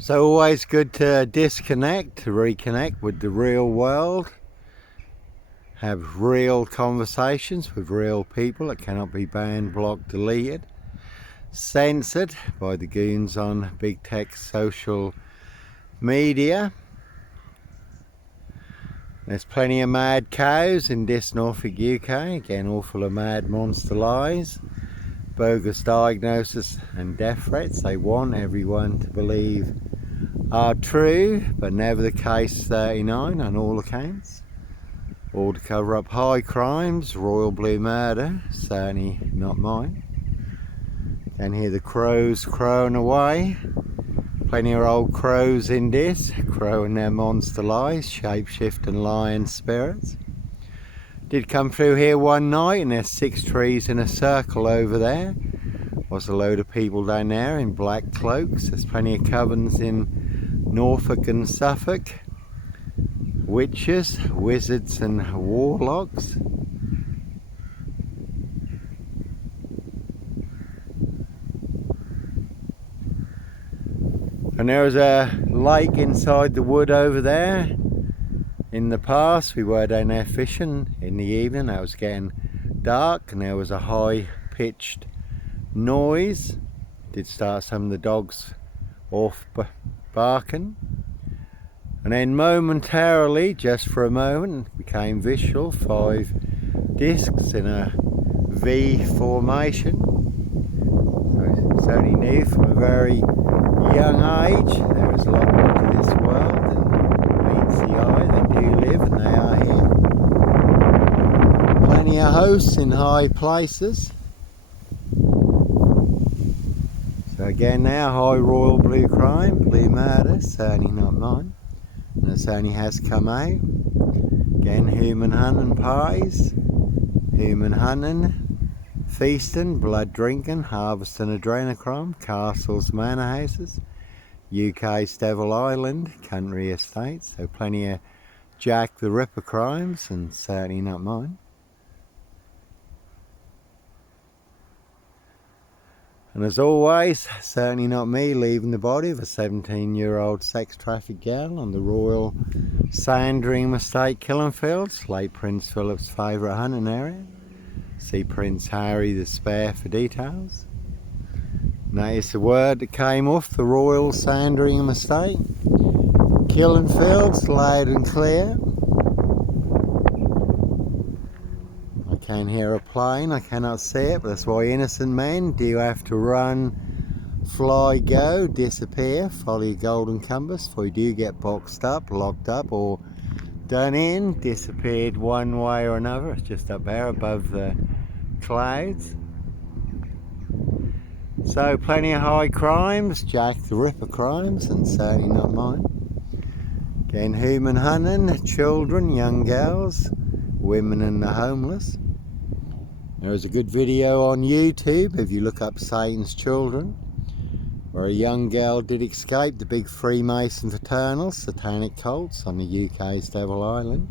So always good to disconnect, to reconnect with the real world, have real conversations with real people that cannot be banned, blocked, deleted, censored by the goons on big tech social media. There's plenty of mad cows in this Norfolk UK, again all full of mad monster lies, bogus diagnosis and death threats they want everyone to believe are true, but never the case 39 on all accounts. All to cover up high crimes, royal blue murder, certainly not mine. Can hear the crows crowing away. Plenty of old crows in this, crowing their monster lies, shape-shifting lion spirits. Did come through here one night and there's 6 trees in a circle over there. Was a load of people down there in black cloaks. There's plenty of covens in Norfolk and Suffolk, witches, wizards and warlocks. And there was a lake inside the wood over there. In the past we were down there fishing in the evening. It was getting dark and there was a high pitched noise. Did start some of the dogs off barking, and then momentarily, just for a moment, became visual 5 discs in a V formation. So it's only knew from a very young age there is a lot more to this world than meets the eye. They do live and they are here. Plenty of hosts in high places. So again now, high royal blue crime, blue murder, certainly not mine. And it certainly has come out. Again, human hunting parties, human hunting, feasting, blood drinking, harvesting adrenochrome, castles, manor houses, UK's Devil Island, country estates. So plenty of Jack the Ripper crimes and certainly not mine. And as always, certainly not me leaving the body of a 17-year-old sex trafficked girl on the Royal Sandringham Estate killing fields, late Prince Philip's favourite hunting area. See Prince Harry the Spare for details. Notice the word that came off the Royal Sandringham Estate. Killing fields, loud and clear. I can hear a plane, I cannot see it, but that's why innocent men do have to run, fly, go, disappear, follow your golden compass, for you do get boxed up, locked up, or done in, disappeared one way or another. It's just up there above the clouds. So plenty of high crimes, Jack the Ripper crimes, and certainly not mine. Again, human hunting, children, young girls, women and the homeless. There is a good video on YouTube if you look up Satan's Children, where a young girl did escape the big Freemason fraternal satanic cults on the UK's Devil Island.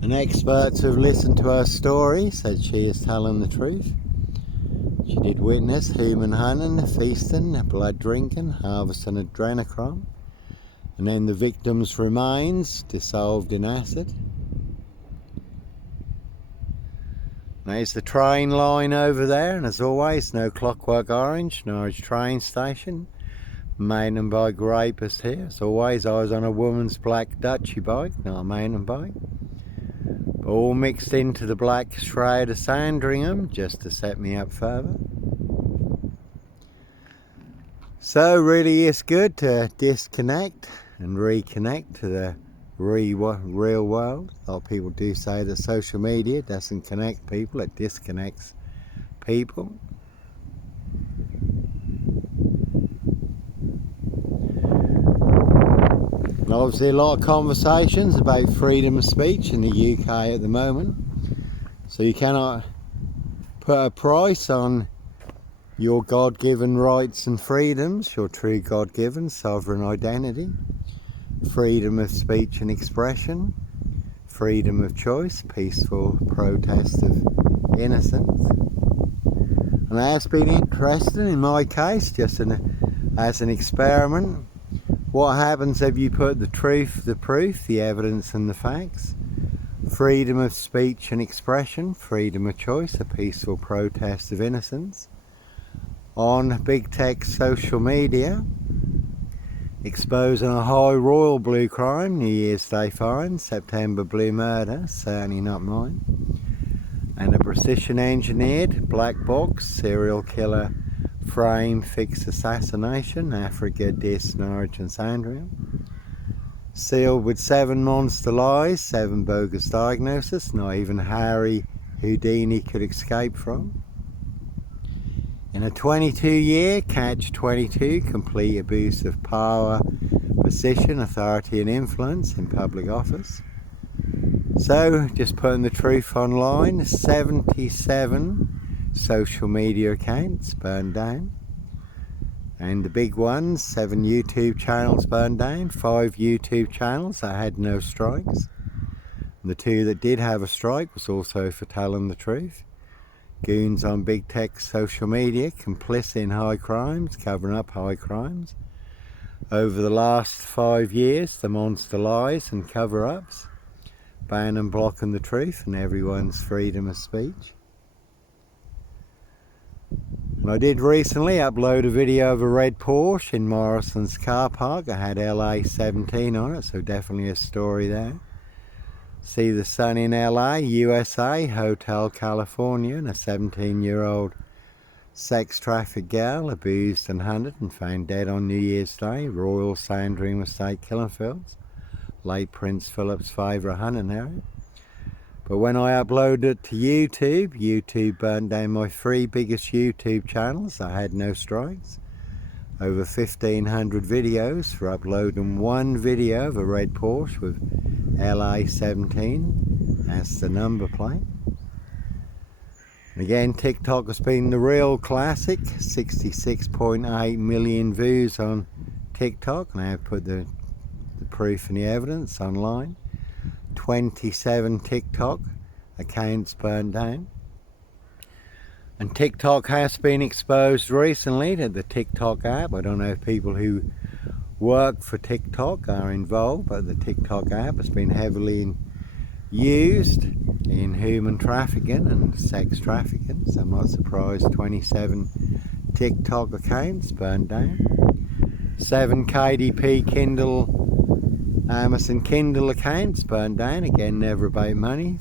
And experts who have listened to her story said she is telling the truth. She did witness human hunting, feasting, blood drinking, harvesting adrenochrome, and then the victim's remains dissolved in acid. There's the train line over there, and as always, no Clockwork Orange, Norwich train station. Mountain bike rapist here. As always, I was on a woman's black Dutchy bike, not a mountain bike. All mixed into the black shroud of Sandringham, just to set me up further. So really it's good to disconnect and reconnect to the real world. A lot of people do say that social media doesn't connect people, it disconnects people. And obviously a lot of conversations about freedom of speech in the UK at the moment. So you cannot put a price on your God-given rights and freedoms, your true God-given sovereign identity. Freedom of speech and expression, freedom of choice, peaceful protest of innocence. And that's been interesting in my case, just a as an experiment. What happens if you put the truth, the proof, the evidence and the facts, freedom of speech and expression, freedom of choice, a peaceful protest of innocence, on big tech social media, exposing a high royal blue crime, New Year's Day fine, September blue murder, certainly not mine, and a precision engineered black box serial killer frame fix assassination, Africa, Dis, Norwich and Sandringham, sealed with 7 monster lies, 7 bogus diagnoses, not even Harry Houdini could escape from. In a 22-year catch-22, complete abuse of power, position, authority and influence in public office. So, just putting the truth online, 77 social media accounts burned down. And the big ones, 7 YouTube channels burned down, 5 YouTube channels that had no strikes. And the 2 that did have a strike was also for telling the truth. Goons on big tech social media, complicit in high crimes, covering up high crimes. Over the last 5 years, the monster lies and cover-ups, ban and blocking the truth and everyone's freedom of speech. And I did recently upload a video of a red Porsche in Morrison's car park. I had LA 17 on it, so definitely a story there. See the sun in LA, USA, Hotel California, and a 17-year-old sex trafficked girl abused and hunted and found dead on New Year's Day, Royal Sandringham Estate, Killenfields, late Prince Philip's favourite hunting area. But when I uploaded it to YouTube, YouTube burnt down my 3 biggest YouTube channels. I had no strikes. Over 1,500 videos for uploading 1 video of a red Porsche with LA 17 as the number plate. And again, TikTok has been the real classic. 66.8 million views on TikTok. And I have put the proof and the evidence online. 27 TikTok accounts burned down. And TikTok has been exposed recently to the TikTok app. I don't know if people who work for TikTok are involved, but the TikTok app has been heavily used in human trafficking and sex trafficking. So I'm not surprised 27 TikTok accounts burned down. 7 KDP Kindle, Amazon Kindle accounts burned down. Again, never about money.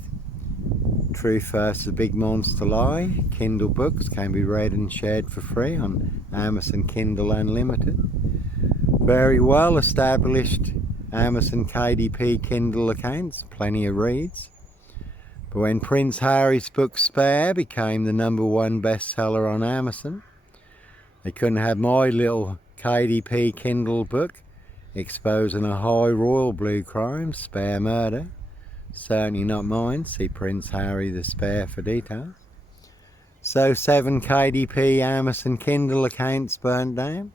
Truth versus Big Monster Lie. Kindle books can be read and shared for free on Amazon Kindle Unlimited. Very well established Amazon KDP Kindle accounts, plenty of reads. But when Prince Harry's book Spare became the #1 bestseller on Amazon, they couldn't have my little KDP Kindle book exposing a high royal blue crime, Spare murder. Certainly not mine. See Prince Harry the Spare for details. So 7 KDP Amazon Kindle accounts burned down.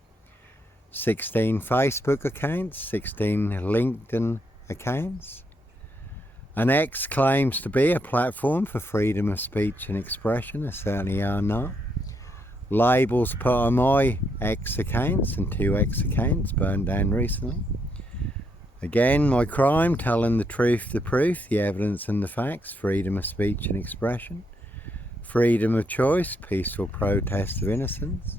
16 Facebook accounts, 16 LinkedIn accounts. An X claims to be a platform for freedom of speech and expression. They certainly are not. Labels put on my X accounts and 2 X accounts burned down recently. Again, my crime, telling the truth, the proof, the evidence and the facts, freedom of speech and expression, freedom of choice, peaceful protest of innocence.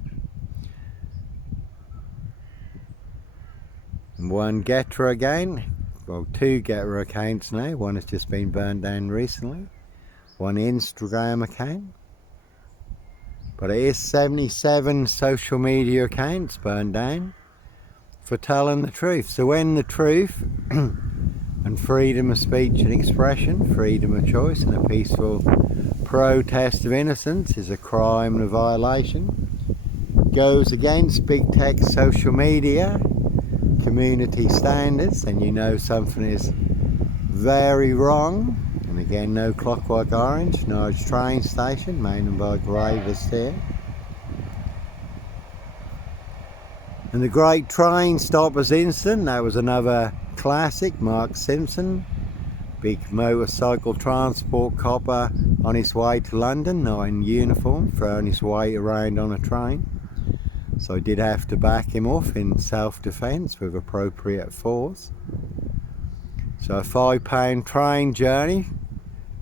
And 1 Getter again, well 2 Getter accounts now, 1 has just been burned down recently, 1 Instagram account. But it is 77 social media accounts burned down for telling the truth. So when the truth and freedom of speech and expression, freedom of choice and a peaceful protest of innocence is a crime and a violation, goes against big tech social media community standards, then you know something is very wrong. And again, no Clockwork Orange, Norwich train station, mountain bike riders there. And the Great Train Stoppers incident, that was another classic. Mark Simpson, big motorcycle transport copper on his way to London, not in uniform, throwing his weight around on a train. So I did have to back him off in self-defence with appropriate force. So a £5 train journey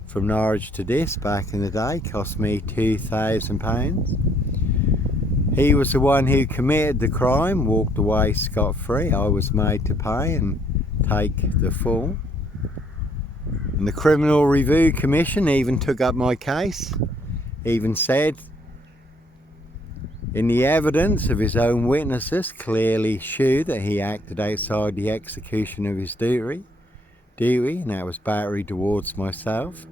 from Norwich to Diss back in the day cost me £2,000. He was the one who committed the crime, walked away scot-free. I was made to pay and take the fall. And the Criminal Review Commission even took up my case, even said in the evidence of his own witnesses clearly showed that he acted outside the execution of his duty, and that was battery towards myself,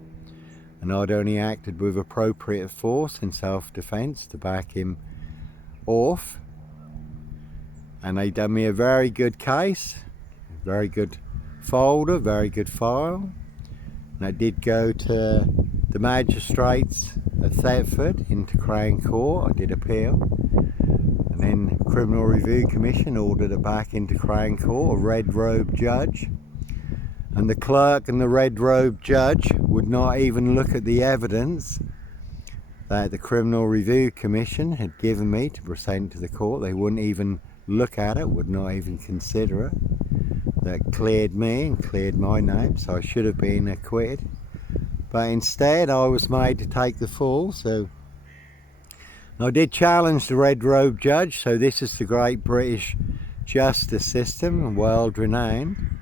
and I'd only acted with appropriate force in self-defence to back him off. And they done me a very good case, very good folder, very good file, and I did go to the magistrates at Thetford into Crown Court. I did appeal, and then Criminal Review Commission ordered it back into Crown Court, a red robe judge, and the clerk and the red robe judge would not even look at the evidence that the Criminal Review Commission had given me to present to the court. They wouldn't even look at it, would not even consider it. That cleared me and cleared my name, so I should have been acquitted. But instead I was made to take the fall. So I did challenge the red robe judge. So this is the great British justice system, world renowned.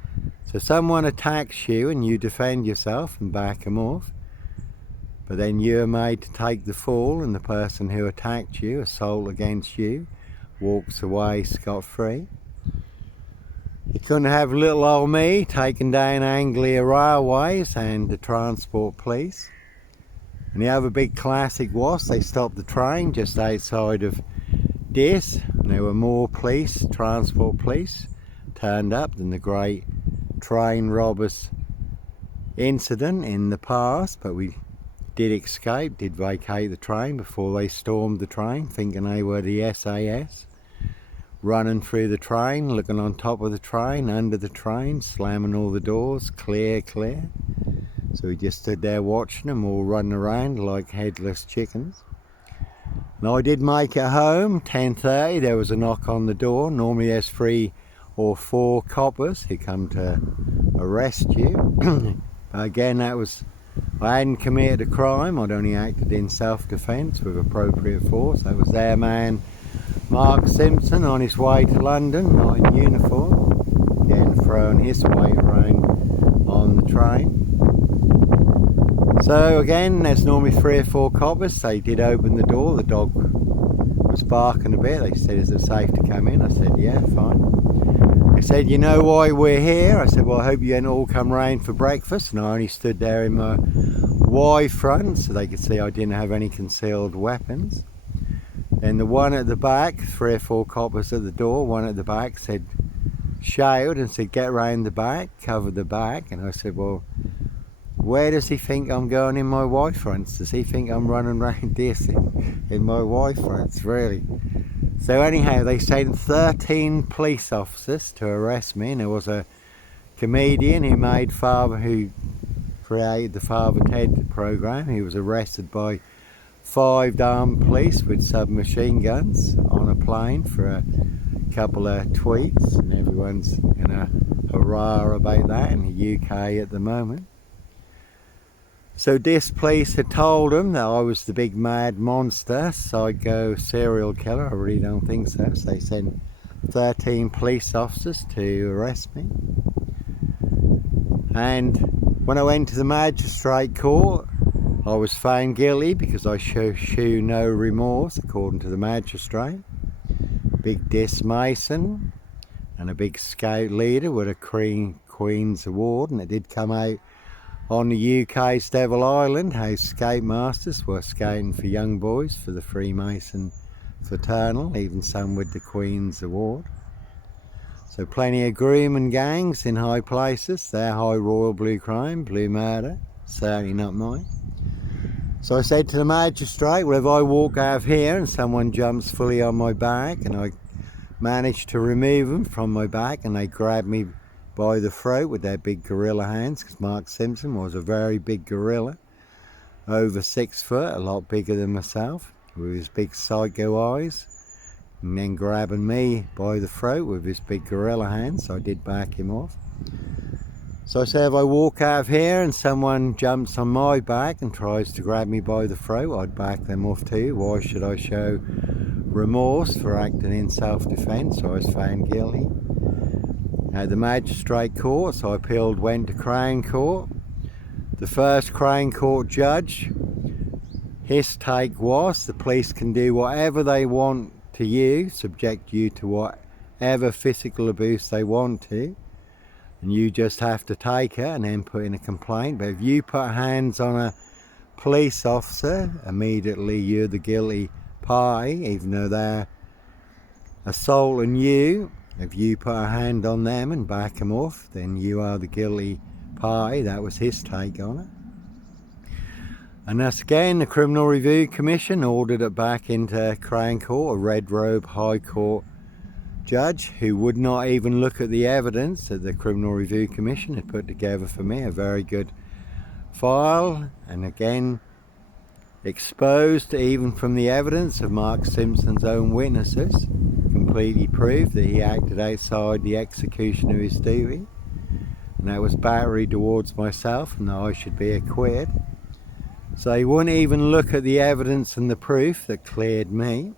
So someone attacks you and you defend yourself and back them off, but then you're made to take the fall, and the person who attacked you, assault against you, walks away scot-free. You couldn't have little old me taking down Anglia Railways and the transport police. And the other big classic was they stopped the train just outside of Diss, and there were more police, transport police, turned up than the great train robbers incident in the past. But we did escape, did vacate the train before they stormed the train, thinking they were the SAS, running through the train, looking on top of the train, under the train, slamming all the doors, clear. So we just stood there watching them all running around like headless chickens. And I did make it home, 10:30, there was a knock on the door. Normally there's 3 or 4 coppers who come to arrest you. But again, I hadn't committed a crime, I'd only acted in self-defence with appropriate force. That was their man Mark Simpson on his way to London, not in uniform, getting thrown his weight around on the train. So again, there's normally 3 or 4 coppers. They did open the door, the dog was barking a bit. They said, "Is it safe to come in?" I said, "Yeah, fine." They said, "You know why we're here?" I said, "Well, I hope you didn't all come round for breakfast." And I only stood there in my Y front so they could see I didn't have any concealed weapons. And the one at the back, 3 or 4 coppers at the door, one at the back shouted and said, "Get round the back, cover the back." And I said, "Well, where does he think I'm going in my Y fronts? Does he think I'm running around this in my Y fronts, really?" So anyhow, they sent 13 police officers to arrest me, and there was a comedian who created the Father Ted program. He was arrested by 5 armed police with submachine guns on a plane for a couple of tweets, and everyone's in a hurrah about that in the UK at the moment. So this police had told them that I was the big mad monster, psycho serial killer. I really don't think so. So they sent 13 police officers to arrest me. And when I went to the magistrate court, I was found guilty because I show no remorse, according to the magistrate. Big Diss Mason and a big scout leader with a Queen's Award, and it did come out on the UK's Devil Island how scoutmasters were scouting for young boys for the Freemason fraternal, even some with the Queen's Award. So plenty of grooming gangs in high places. They're high royal, blue crime, blue murder, certainly not mine. So I said to the magistrate, well, if I walk out of here and someone jumps fully on my back, and I managed to remove them from my back, and they grabbed me by the throat with their big gorilla hands, because Mark Simpson was a very big gorilla, over 6 foot, a lot bigger than myself, with his big psycho eyes, and then grabbing me by the throat with his big gorilla hands. So I did back him off. So I said if I walk out of here and someone jumps on my back and tries to grab me by the throat, I'd back them off too. Why should I show remorse for acting in self-defence? I was found guilty at the magistrate court, so I went to Crown Court. The first Crown Court judge, his take was the police can do whatever they want to you, subject you to whatever physical abuse they want to, and you just have to take it and then put in a complaint. But if you put hands on a police officer, immediately you're the guilty party, even though they're assaulting you. If you put a hand on them and back them off, then you are the guilty party. That was his take on it. And thus again, the Criminal Review Commission ordered it back into Crown Court, a red robe High Court judge who would not even look at the evidence that the Criminal Review Commission had put together for me. A very good file, and again exposed even from the evidence of Mark Simpson's own witnesses, completely proved that he acted outside the execution of his duty, and that was battery towards myself, and that I should be acquitted. So he wouldn't even look at the evidence and the proof that cleared me.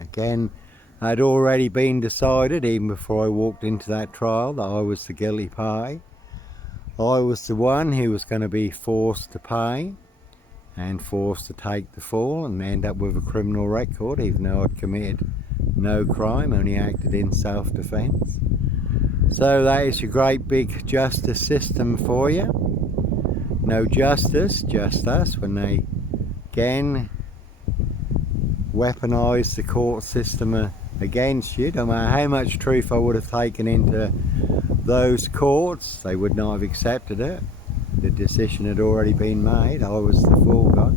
Again, had already been decided even before I walked into that trial that I was the guilty party. I was the one who was going to be forced to pay and forced to take the fall and end up with a criminal record, even though I'd committed no crime, only acted in self-defence. So that is your great big justice system for you. No justice, just us, when they again weaponise the court system against you. No matter how much truth I would have taken into those courts, they would not have accepted it. The decision had already been made. I was the fall guy.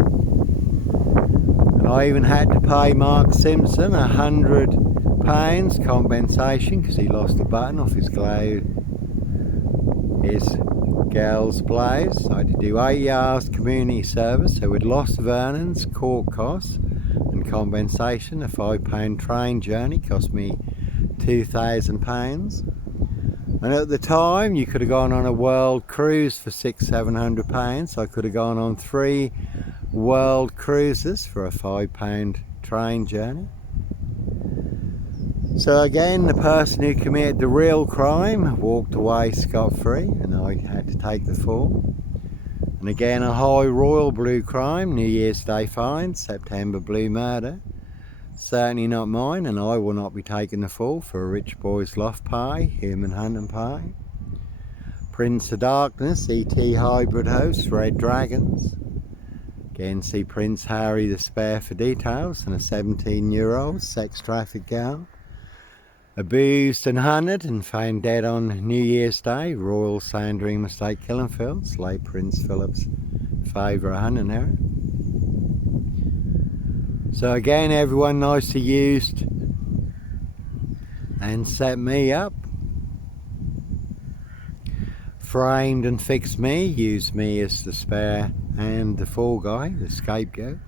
And I even had to pay Mark Simpson £100 compensation because he lost a button off his girl's blouse. I had to do 8 hours community service, so we'd lost of earnings, court costs and compensation. A £5 train journey cost me £2,000. And at the time you could have gone on a world cruise for £600-700. So I could have gone on 3 world cruises for a £5 train journey. So again, the person who committed the real crime walked away scot-free, and I had to take the fall. And again, a high royal blue crime, New Year's Day fine, September blue murder. Certainly not mine, and I will not be taking the fall for a rich boy's loft party, human hunting party. Prince of Darkness, E.T. hybrid host, Red Dragons. Again, see Prince Harry the Spare for details, and a 17-year-old sex trafficked girl. Abused and hunted and found dead on New Year's Day, Royal Sandringham Estate, Killenfields, late Prince Philip's favourite hunting area. So again, everyone nicely used and set me up, framed and fixed me, used me as the spare and the fall guy, the scapegoat.